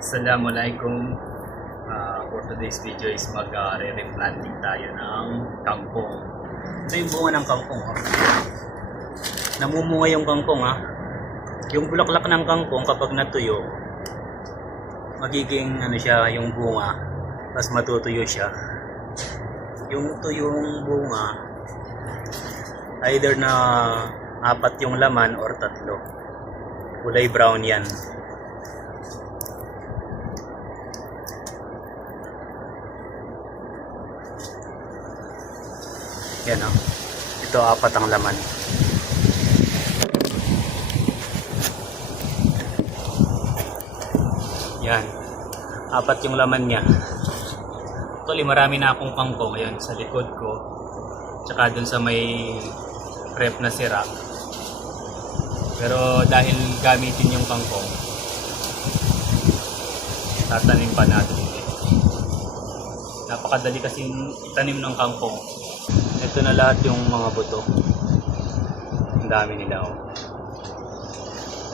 Assalamualaikum. For today's video is mag-replanting tayo ng kangkong. Ito yung bunga ng kangkong. Oh. Namumunga yung kangkong. Yung bulaklak ng kangkong kapag natuyo, magiging siya yung bunga. Tapos matutuyo siya. Yung tuyong bunga, either na 4 yung laman or 3. Kulay brown yan. Yan ito 4 ang laman. Yan, 4 yung laman niya. Actually marami na akong kangkong. Ayan, sa likod ko, tsaka dun sa may rep na sira. Pero dahil gamitin yung kangkong, tatanim pa natin. Napakadali kasing itanim ng kangkong. Ito na lahat yung mga buto. Ang dami nila.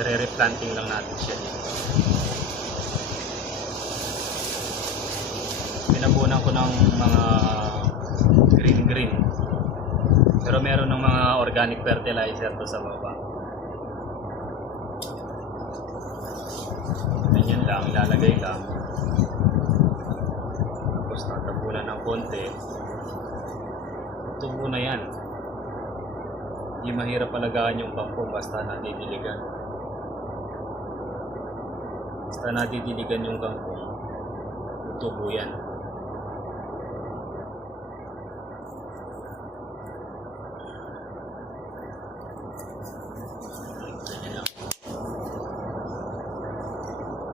Re-replanting lang natin siya dito. Pinabunan ko ng mga green. Pero meron ng mga organic fertilizer to sa baba. Ganyan lang, ilalagay lang. Tapos tatapunan ng konti. Tubo na yan. Hindi mahirap alagaan yung kangkong basta nadidiligan. Basta nadidiligan yung kangkong, tubo yan.